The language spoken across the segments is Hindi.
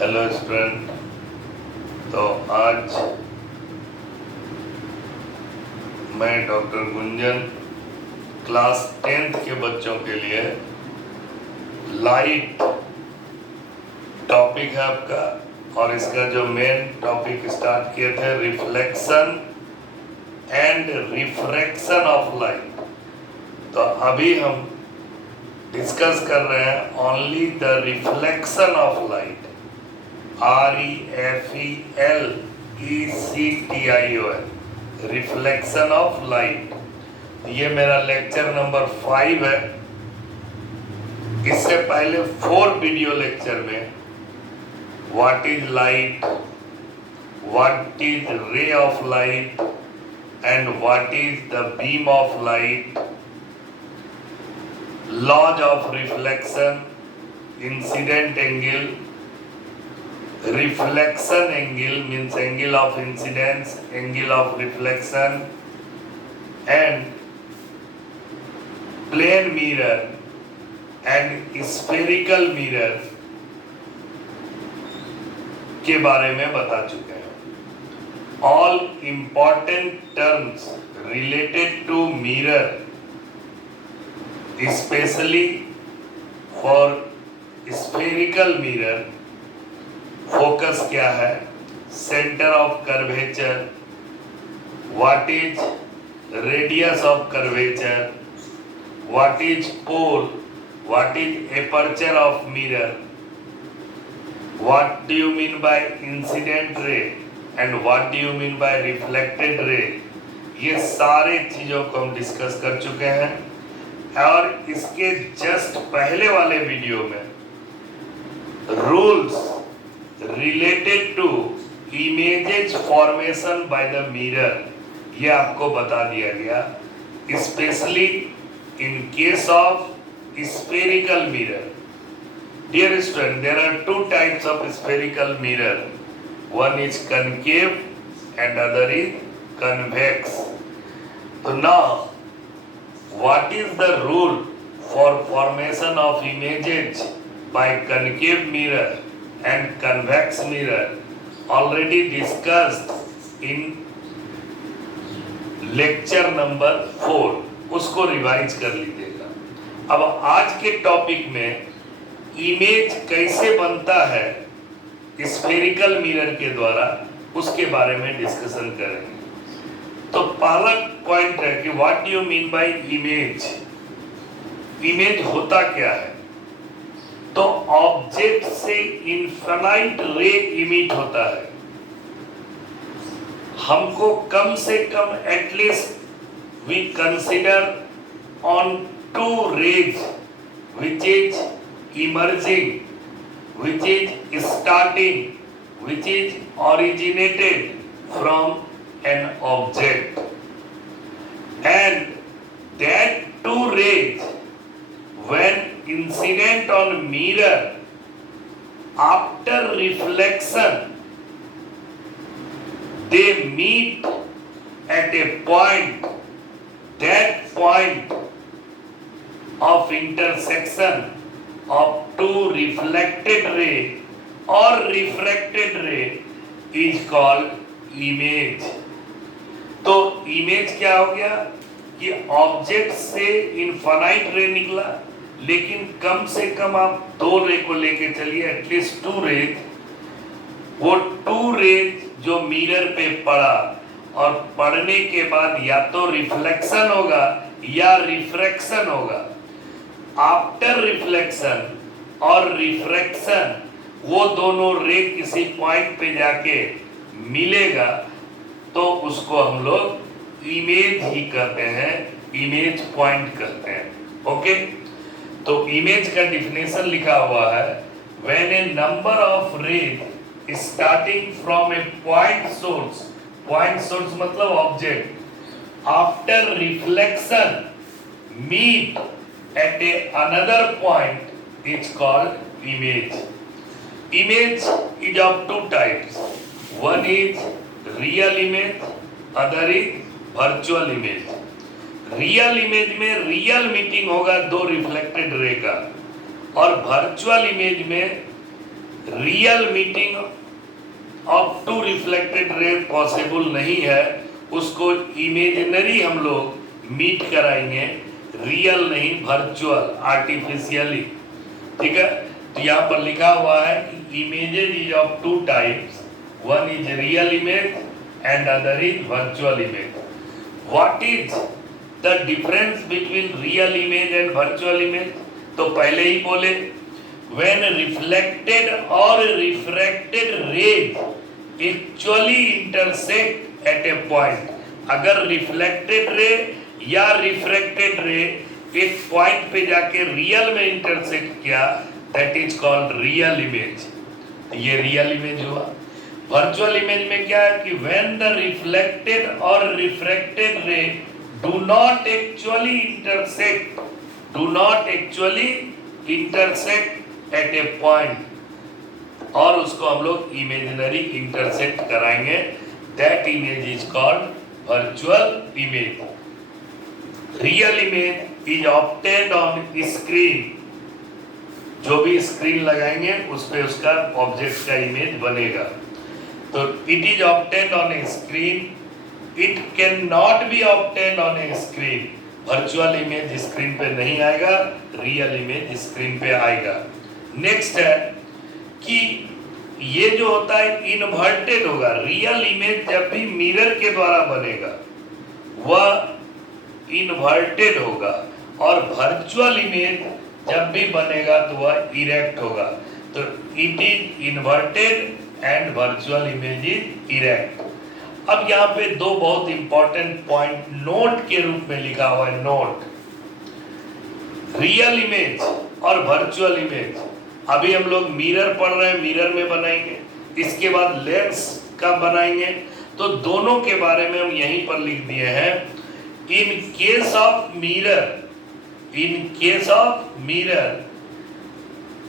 Hello student. तो आज मैं डॉक्टर गुंजन क्लास 10th के बच्चों के लिए लाइट टॉपिक है आपका, और इसका जो मेन टॉपिक स्टार्ट किए थे reflection and refraction of light. तो अभी हम डिस्कस कर रहे हैं only the reflection of light, REFLECTION, reflection of light. ये मेरा लेक्चर नंबर 5 है। इससे पहले 4 वीडियो लेक्चर में what is light, what is ray of light and what is the beam of light, laws of reflection, incident angle, reflection angle means angle of incidence, angle of reflection, and plane mirror and spherical mirror के बारे में बता चुके हैं। All important terms related to mirror, especially for spherical mirror, focus क्या है, centre of curvature, what is radius of curvature, what is pole, what is aperture of mirror, what do you mean by incident ray and what do you mean by reflected ray. ये सारे चीजों को हम डिस्कस कर चुके हैं। और इसके जस्ट पहले वाले वीडियो में rules related to images formation by the mirror ये आपको बता दिया गया, especially in case of spherical mirror. Dear student, there are 2 types of spherical mirror. One is concave and other is convex. So now, what is the rule for formation of images by concave mirror and convex mirror? Already discussed in lecture number 4, उसको रिवाइज कर लीजिएगा। अब आज के टॉपिक में इमेज कैसे बनता है स्फेरिकल मिरर के द्वारा, उसके बारे में डिस्कशन करेंगे। तो पहला पॉइंट है कि what do you mean bye image. Image होता क्या है? तो ऑब्जेक्ट से इनफाइनाइट रे इमिट होता है। हमको कम से कम at least we consider on 2 rays which is emerging, which is starting, which is originated from an object, and that 2 rays when incident on mirror after reflection they meet at a point, that point of intersection of 2 reflected ray or refracted ray is called image. तो इमेज क्या हो गया कि ऑब्जेक्ट से इनफाइनाइट रे निकला, लेकिन कम से कम आप 2 रे को लेके चलिए, एटलीस्ट 2 रेज। वो 2 रेज जो मिरर पे पड़ा और पड़ने के बाद या तो रिफ्लेक्शन होगा या रिफ्रैक्शन होगा। आफ्टर रिफ्लेक्शन और रिफ्रैक्शन वो दोनों रे किसी पॉइंट पे जाके मिलेगा, तो उसको हम लोग इमेज ही कहते हैं, इमेज पॉइंट कहते हैं। ओके, तो इमेज का डिफिनेशन लिखा हुआ है, when a number of rays starting from a point source मतलब object, after reflection meet at a another point is called image. Image is of 2 types, one is real image, other is virtual image. Real image में रियल मीटिंग होगा 2 रिफ्लेक्टेड रे का, और वर्चुअल इमेज में real meeting of two reflected ray possible नहीं है, उसको इमेजिनरी हम लोग मीट कराएंगे, रियल नहीं, वर्चुअल, आर्टिफिशियली। ठीक है, तो यहाँ पर लिखा हुआ है कि images is of two types, one is real image and other is virtual image. What is the difference between real image and virtual image? तो पहले ही बोले, when reflected or refracted rays actually intersect at a point। अगर रिफ्लेक्टेड रे या रिफ्रैक्टेड रे एक पॉइंट पे जाके रियल में इंटरसेक्ट किया, that is called real image. ये रियल इमेज हुआ। वर्चुअल इमेज में क्या है कि when the reflected or refracted ray do not actually intersect at a point, और उसको हम लोग इमेजिनरी इंटरसेक्ट कराएंगे, that image is called virtual image. Real image is obtained on screen, जो भी स्क्रीन लगाएंगे उस पे उसका ऑब्जेक्ट का इमेज बनेगा। तो it is obtained on A screen, it can not be obtained on A screen. Virtual image screen पे नहीं आएगा, रियल इमेज स्क्रीन पे आएगा। नेक्स्ट है कि ये जो होता है इन्वर्टेड होगा। रियल इमेज जब भी मिरर के द्वारा बनेगा वह इन्वर्टेड होगा, और वर्चुअल इमेज जब भी बनेगा तो वह इरेक्ट होगा। तो it is inverted and virtual image is erect. अब यहाँ पे दो बहुत इंपॉर्टेंट पॉइंट नोट के रूप में लिखा हुआ है। नोट, रियल इमेज और वर्चुअल इमेज, अभी हम लोग मिरर पढ़ रहे हैं, मिरर में बनाएंगे, इसके बाद लेंस का बनाएंगे। तो दोनों के बारे में हम यहीं पर लिख दिए हैं। In case of mirror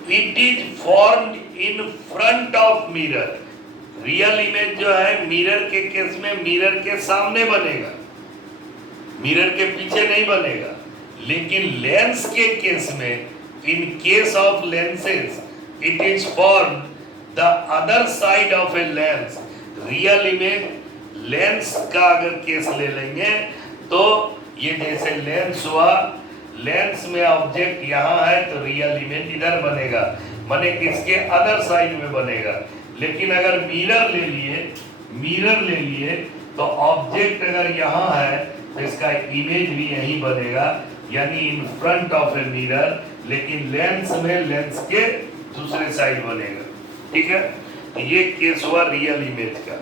it is formed in front of mirror. Real image जो है मिरर के केस में मिरर के सामने बनेगा, मिरर के पीछे नहीं बनेगा। लेकिन लेंस के केस में, in case of lenses, it is formed the other side of a lens। Real image lens का अगर केस ले लेंगे तो ये जैसे लेंस हुआ, लेंस में ऑब्जेक्ट यहाँ है तो रियल इमेज इधर बनेगा, माने किसके अदर साइड में बनेगा। लेकिन अगर मिरर ले लिए तो ऑब्जेक्ट अगर यहाँ है तो इसका इमेज भी यहीं बनेगा, यानी in front of a mirror. लेकिन लेंस में लेंस के दूसरे साइड बनेगा। ठीक है, तो ये केस हुआ रियल इमेज का।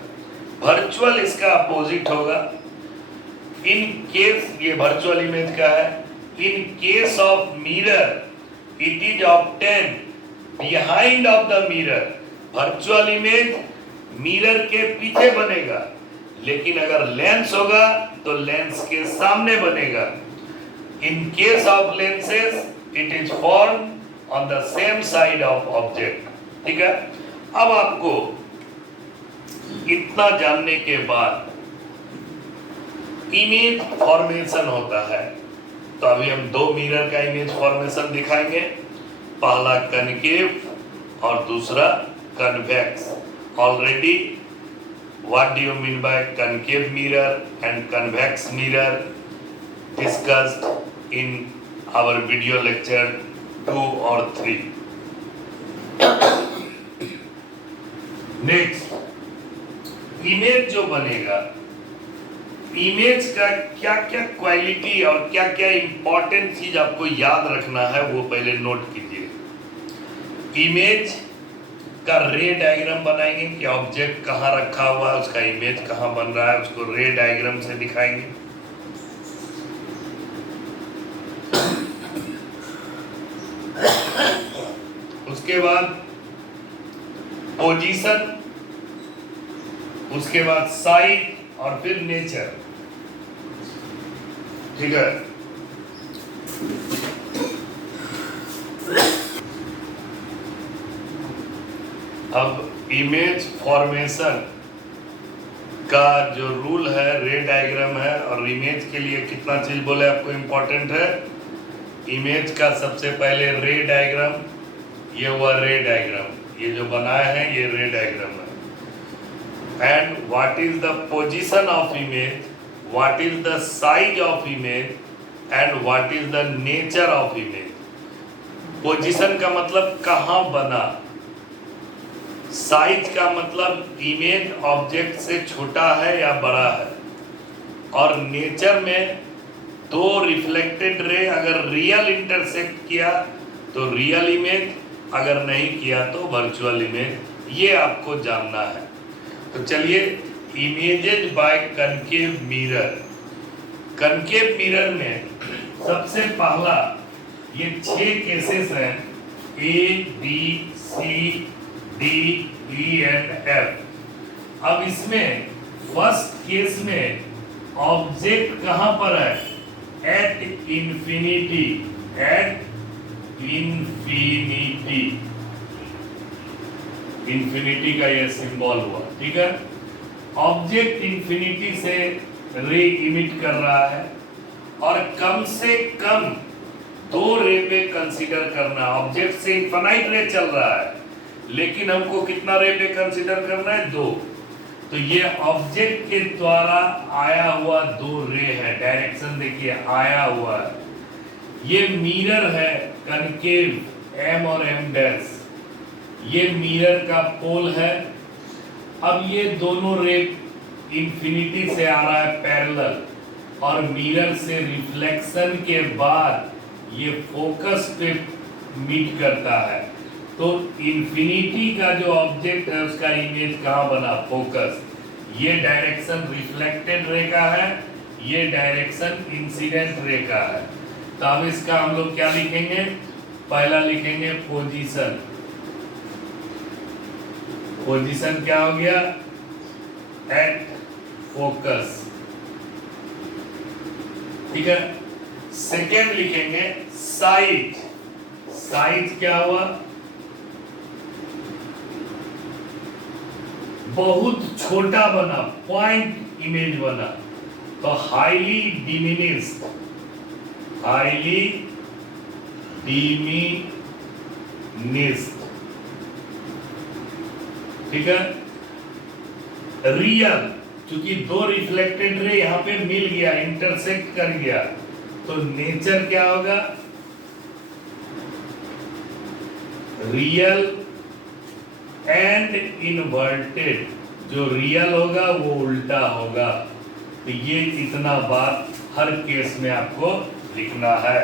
वर्चुअल इसका अपोजिट होगा। इन केस, ये वर्चुअल इमेज का है, in case of mirror it is obtained behind of the mirror. Virtual image mirror के पीछे बनेगा, लेकिन अगर लेंस होगा तो लेंस के सामने बनेगा। In case of lenses it is formed on the same side of object। ठीक है, अब आपको इतना जानने के बाद इमेज फॉर्मेशन होता है। तो अभी हम दो मिरर का इमेज फॉर्मेशन दिखाएंगे, पहला कनकेव और दूसरा convex. Already what do you mean bye concave mirror and convex mirror discussed in our video lecture 2 or 3। Next, image जो बनेगा, इमेज का क्या क्या क्वालिटी और क्या क्या इंपॉर्टेंट चीज आपको याद रखना है वो पहले नोट कीजिए। इमेज का रे डायग्राम बनाएंगे कि ऑब्जेक्ट कहाँ रखा हुआ है, उसका इमेज कहाँ बन रहा है, उसको रे डायग्राम से दिखाएंगे। उसके बाद पोजीशन, उसके बाद साइज और फिर नेचर। ठीक है, अब इमेज फॉर्मेशन का जो रूल है, रे डायग्राम है, और इमेज के लिए कितना चीज बोले आपको इंपॉर्टेंट है। इमेज का सबसे पहले रे डायग्राम, ये हुआ रे डायग्राम। ये जो बनाए हैं ये रे डायग्राम है। And what is the position of image, what is the size of image and what is the nature of image. Position का मतलब कहाँ बना, साइज का मतलब इमेज ऑब्जेक्ट से छोटा है या बड़ा है, और नेचर में दो रिफ्लेक्टेड रे अगर रियल इंटरसेक्ट किया तो रियल इमेज, अगर नहीं किया तो वर्चुअल इमेज, ये आपको जानना है। तो चलिए, images by concave mirror. Concave mirror में सबसे पहला ये 6 केसेस हैं, A, B, C, D, E and F। अब इसमें फर्स्ट केस में ऑब्जेक्ट कहां पर है, at infinity, at infinity, infinity का ये सिंबल हुआ, ठीक है। ऑब्जेक्ट इंफिनिटी से रे इमिट कर रहा है और कम से कम 2 रे पे कंसीडर करना। ऑब्जेक्ट से इनफाइनाइट रे चल रहा है लेकिन हमको कितना रे पे कंसीडर करना है, 2। तो ये ऑब्जेक्ट के द्वारा आया हुआ 2 रे है। डायरेक्शन देखिए, आया हुआ है। ये मिरर है कनकेव, M और M डैश, ये मिरर का पोल है। अब ये दोनों रे इंफिनिटी से आ रहा है पैरेलल, और मिरर से रिफ्लेक्शन के बाद ये फोकस पे मीट करता है। तो इंफिनिटी का जो ऑब्जेक्ट है उसका इमेज कहाँ बना, फोकस। ये डायरेक्शन रिफ्लेक्टेड रे का है, ये डायरेक्शन इंसिडेंट रे का है। तो अब इसका हम लोग क्या लिखेंगे, पहला लिखेंगे पोजीशन। पोजीशन क्या हो गया, एट फोकस, ठीक है। सेकेंड लिखेंगे साइज। साइज क्या हुआ, बहुत छोटा बना, पॉइंट इमेज बना, तो हाईली डिमिनिश्ड, हाईली डिमिनिश्ड, ठीक है। रियल, क्योंकि 2 रिफ्लेक्टेड रे यहां पे मिल गया, इंटरसेक्ट कर गया, तो नेचर क्या होगा, रियल एंड इनवर्टेड। जो रियल होगा वो उल्टा होगा। तो ये इतना बात हर केस में आपको लिखना है,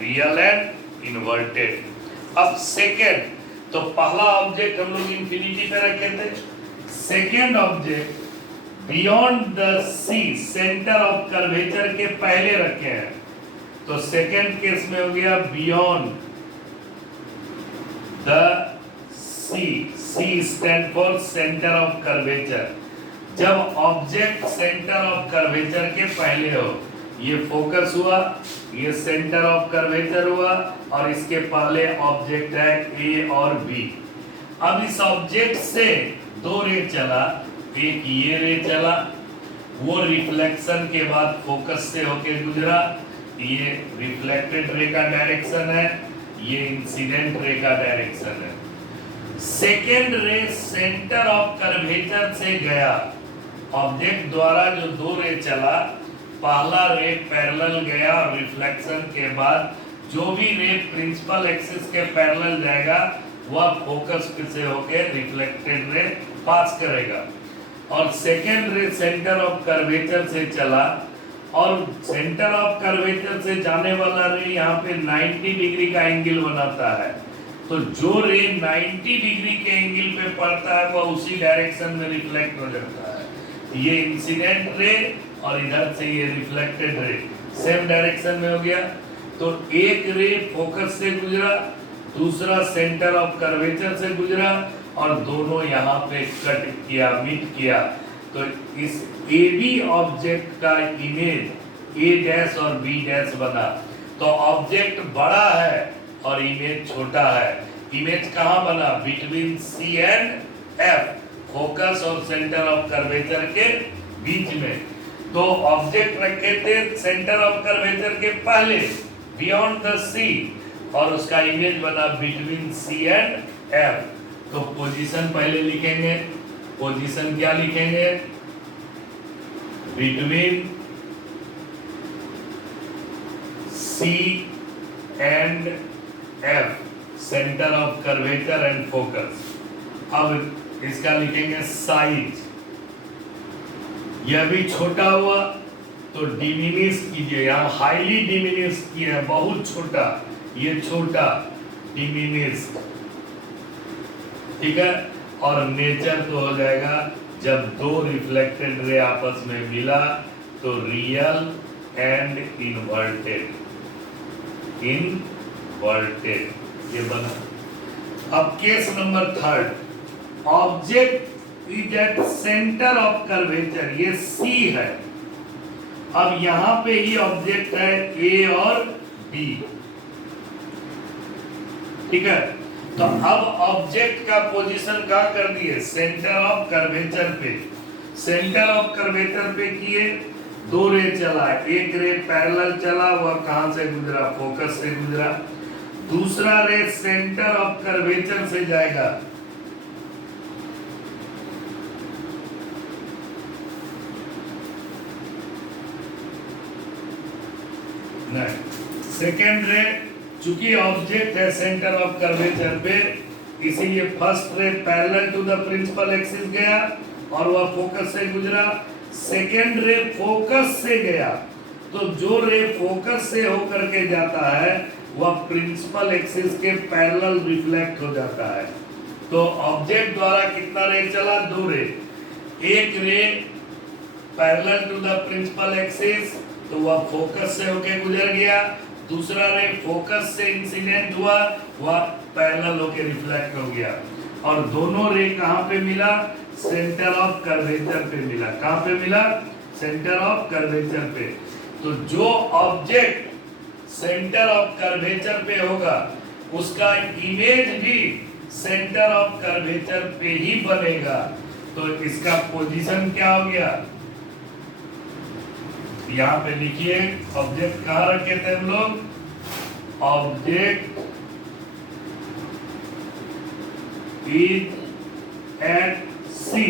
रियल एंड इनवर्टेड। अब सेकेंड, तो पहला ऑब्जेक्ट हम लोग इंफिनिटी पे रखे थे। Second object beyond the C, centre of curvature के पहले रखे हैं। तो सेकेंड केस में हो गया beyond the C, C stands for centre of curvature. जब ऑब्जेक्ट सेंटर ऑफ कर्वेचर के पहले हो, ये फोकस हुआ, ये सेंटर ऑफ कर्वेचर हुआ, और इसके पहले ऑब्जेक्ट है ए और बी। अब इस ऑब्जेक्ट से 2 रे चला, एक ये रे चला, वो रिफ्लेक्शन के बाद फोकस से होके गुजरा, ये रिफ्लेक्टेड रे का डायरेक्शन है, ये इंसिडेंट रे का डायरेक्शन है। Second ray centre of curvature से गया, ऑब्जेक्ट द्वारा जो 2 रे चला, पहला रे पैरेलल गया, और रिफ्लेक्शन के बाद जो भी रे प्रिंसिपल एक्सिस के पैरेलल जाएगा वह फोकस से होके रिफ्लेक्टेड रे पास करेगा। और second ray centre of curvature से चला, और सेंटर ऑफ कर्वेचर से जाने वाला रे यहाँ पे 90 डिग्री का एंगल बनाता है। तो जो रे 90 डिग्री के एंगल पे पड़ता है वह उसी डायरेक्शन में रिफ्लेक्ट हो जाता है। ये इंसिडेंट रे और इधर से ये रिफ्लेक्टेड रे सेम डायरेक्शन में हो गया। तो एक रे फोकस से गुजरा, दूसरा सेंटर ऑफ कर्वेचर से गुजरा, और दोनों यहाँ पे कट किया, मीट किया। तो इस ए बी ऑब्जेक्ट का इमेज ए डैश और बी डैश बना। तो ऑब्जेक्ट बड़ा है और इमेज छोटा है। इमेज कहाँ बना, between C and F, focus और सेंटर ऑफ कर्वेचर के बीच में। तो ऑब्जेक्ट रखे थे सेंटर ऑफ कर्वेचर के पहले, बियॉन्ड द सी, और उसका इमेज बना बिटवीन सी एंड एफ। तो पोजीशन पहले लिखेंगे, पोजीशन क्या लिखेंगे, between C and F, centre of curvature and focus. अब इसका लिखेंगे साइज, यह भी छोटा हुआ तो डिमिनिश कीजिए, यहाँ हाईली डिमिनिश किया है, बहुत छोटा, ये छोटा डिमिनिश, ठीक है। और नेचर तो हो जाएगा जब दो रिफ्लेक्टेड रे आपस में मिला तो रियल एंड इन्वर्टेड, इनवर्टेड ये बना। अब case number 3, object is at centre of curvature, ये C है। अब यहां पे ही ऑब्जेक्ट है A और B, ठीक है। तो अब ऑब्जेक्ट का पोजीशन क्या कर दिए, सेंटर ऑफ कर्वेचर पे, सेंटर ऑफ कर्वेचर पे किए, दो रे चला, एक रे पैरेलल चला, वह कहां से गुजरा, फोकस से गुजरा, दूसरा रे सेंटर ऑफ कर्वेचर से जाएगा, नहीं, सेकेंड रे चूंकि ऑब्जेक्ट है सेंटर ऑफ कर्वेचर पे, इसीलिए first ray parallel to the principal axis गया और वह फोकस से गुजरा, सेकेंड रे फोकस से गया, तो जो रे फोकस से होकर के जाता है वह प्रिंसिपल एक्सिस के पैरेलल रिफ्लेक्ट हो जाता है। तो ऑब्जेक्ट द्वारा कितना रे चला, दो रे, एक ray parallel to the principal axis तो वह फोकस से होके गुजर गया, दूसरा रे फोकस से इंसिडेंट हुआ, वह पैरेलल होके रिफ्लेक्ट हो गया, और दोनों रे कहां पे मिला, सेंटर ऑफ कर्वेचर पे मिला। कहां पे मिला, सेंटर ऑफ कर्वेचर पे। तो जो ऑब्जेक्ट सेंटर ऑफ कर्वेचर पे होगा उसका इमेज भी सेंटर ऑफ कर्वेचर पे ही बनेगा। तो इसका पोजीशन क्या हो गया, यहां पे लिखिए, ऑब्जेक्ट कहां रखे थे हम लोग, ऑब्जेक्ट इज एट C।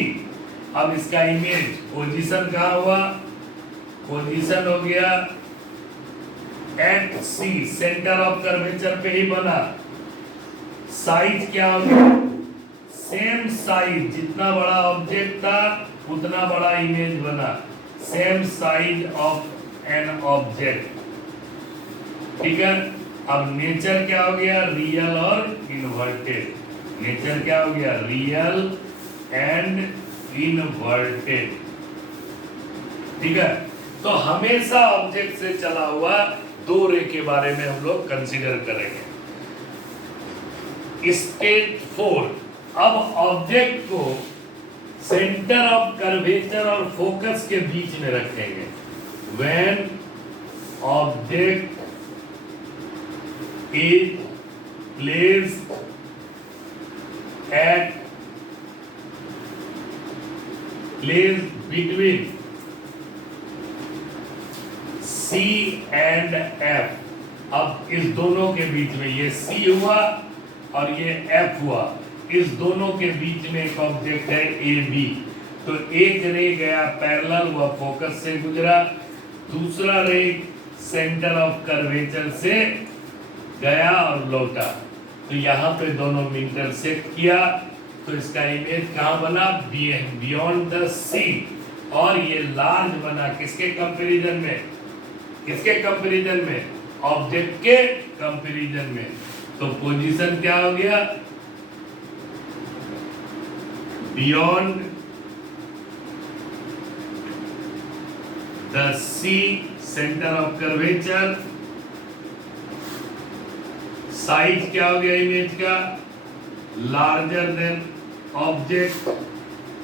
अब इसका इमेज पोजीशन कहां हुआ, पोजीशन हो गया at C, centre of curvature पे ही बना। साइज क्या हो गया, सेम साइज, जितना बड़ा ऑब्जेक्ट था उतना बड़ा इमेज बना, same size of an object, ठीक है। अब नेचर क्या हो गया, रियल और इन्वर्टेड, नेचर क्या हो गया, रियल एंड इनवर्टेड, ठीक है। तो हमेशा ऑब्जेक्ट से चला हुआ दो रे के बारे में हम लोग कंसीडर करेंगे। स्टेज 4, अब ऑब्जेक्ट को सेंटर ऑफ कर्वेचर और फोकस के बीच में रखेंगे। When object is placed at place between C and F, अब इस दोनों के बीच में, ये C हुआ और ये F हुआ, इस दोनों के बीच में एक ऑब्जेक्ट है AB। तो एक रे गया पैरेलल, वह फोकस से गुजरा, दूसरा रे सेंटर ऑफ कर्वेचर से गया और लौटा, तो यहाँ पे दोनों में इंटरसेक्ट किया, तो इसका इमेज कहाँ बना, बियॉन्ड द C, और ये लार्ज बना किसके कंपैरिजन में, किसके कंपैरिजन में, ऑब्जेक्ट के कंपैरिजन में। तो पोजीशन क्या हो गया, beyond the C, centre of curvature. Size क्या हो गया इमेज का, larger than object,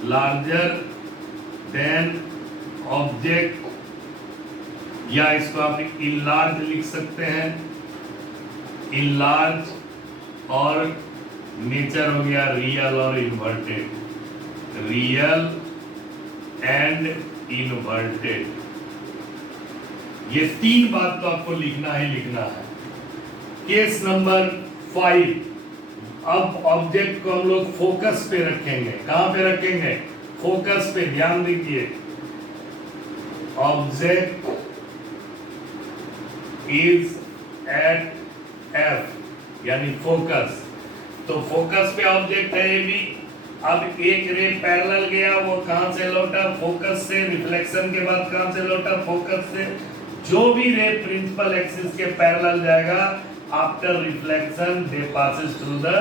larger than object, या इसको आप इनलार्ज लिख सकते हैं, इनलार्ज, और नेचर हो गया रियल और इन्वर्टेड, रियल एंड इन्वर्टेड। ये तीन बात तो आपको लिखना ही लिखना है। केस नंबर 5, अब ऑब्जेक्ट को हम लोग फोकस पे रखेंगे। कहां पे रखेंगे? फोकस पे। ध्यान दीजिए, ऑब्जेक्ट इज एट एफ यानी फोकस। तो फोकस पे ऑब्जेक्ट है ए बी। अब एक रे पैरेलल गया, वो कहां से लौटा? फोकस से। रिफ्लेक्शन के बाद कहां से लौटा? फोकस से। जो भी रे प्रिंसिपल एक्सिस के पैरेलल जाएगा, after reflection they passes through the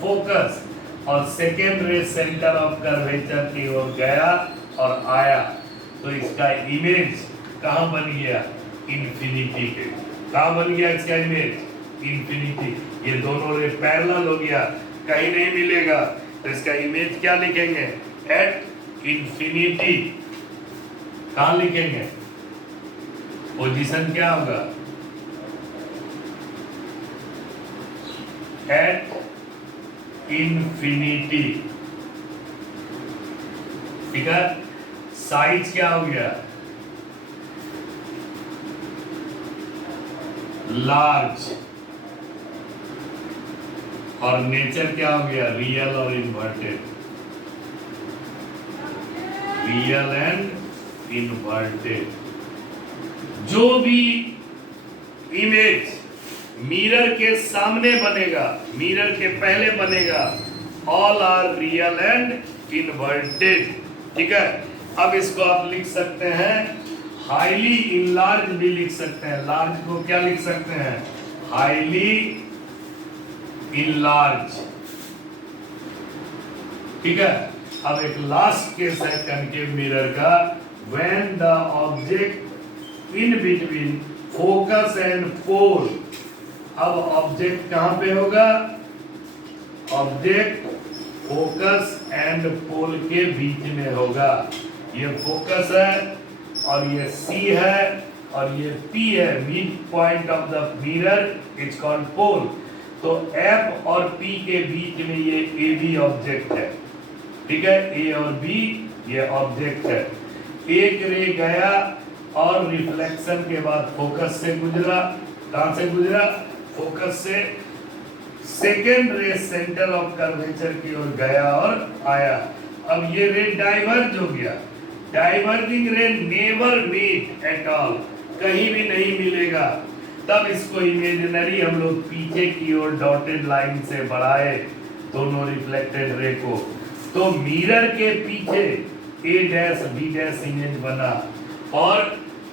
focus, और second ray centre of curvature की ओर गया और आया। तो इसका इमेज कहां बन गया? इन्फिनिटी के। कहां बन गया इसका इमेज? इन्फिनिटी। ये दोनों रे पैरेलल हो गया, कहीं नहीं मिलेगा, तो इसका इमेज क्या लिखेंगे? At infinity. कहां लिखेंगे? पोजीशन क्या होगा? At infinity. ठीक है। साइज क्या हो गया? लार्ज। और नेचर क्या हो गया? रियल और इन्वर्टेड। Real and inverted. जो भी इमेज मिरर के सामने बनेगा, मिरर के पहले बनेगा, all are real and inverted. ठीक है। अब इसको आप लिख सकते हैं हाईली इनलार्ज भी लिख सकते हैं। लार्ज को क्या लिख सकते हैं? Highly enlarge. ठीक है। अब एक लास्ट केस है कनकेव मिरर का, when the object in between focus and pole. अब ऑब्जेक्ट कहां पे होगा? ऑब्जेक्ट फोकस एंड पोल के बीच में होगा। ये फोकस है और ये C है और ये P है। Mid point of the mirror is called pole. तो F और P के बीच में ये AB ऑब्जेक्ट है। ठीक है। A और B ये ऑब्जेक्ट है। एक रे गया और रिफ्लेक्शन के बाद फोकस से गुजरा। कहां से गुजरा? फोकस से। Second ray centre of curvature की ओर गया और आया। अब ये रे डाइवर्ज हो गया। डाइवर्जिंग रे नेवर मीट एट ऑल, कहीं भी नहीं मिलेगा। तब इसको इमेजिनरी हम लोग पीछे की ओर डॉटेड लाइन से बढ़ाए दोनों रिफ्लेक्टेड रे को, तो मिरर के पीछे A dash B dash image बना। और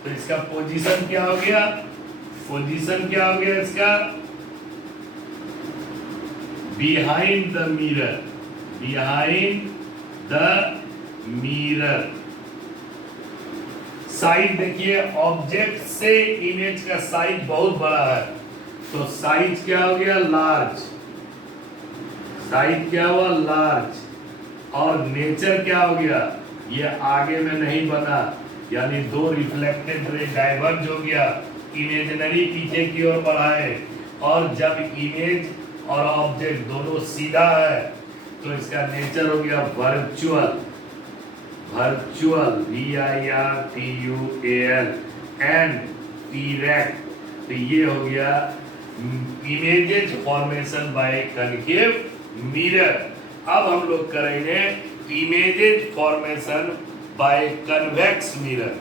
तो इसका पोजीशन क्या हो गया? पोजीशन क्या हो गया इसका? Behind the mirror. Behind the mirror. Size देखिए, ऑब्जेक्ट से इमेज का साइज बहुत बड़ा है, तो साइज क्या हो गया? लार्ज। साइज क्या हुआ? लार्ज। और नेचर क्या हो गया? ये आगे में नहीं बना, यानी दो रिफ्लेक्टेड रे डाइवर्ज हो गया, इमेजिनरी पीछे की ओर बढ़ाए। और जब इमेज और ऑब्जेक्ट दोनों सीधा है तो इसका नेचर हो गया virtual. Virtual VIRTUAL and erect. तो ये हो गया images formation by concave mirror. अब हम लोग करेंगे images formation by convex mirror.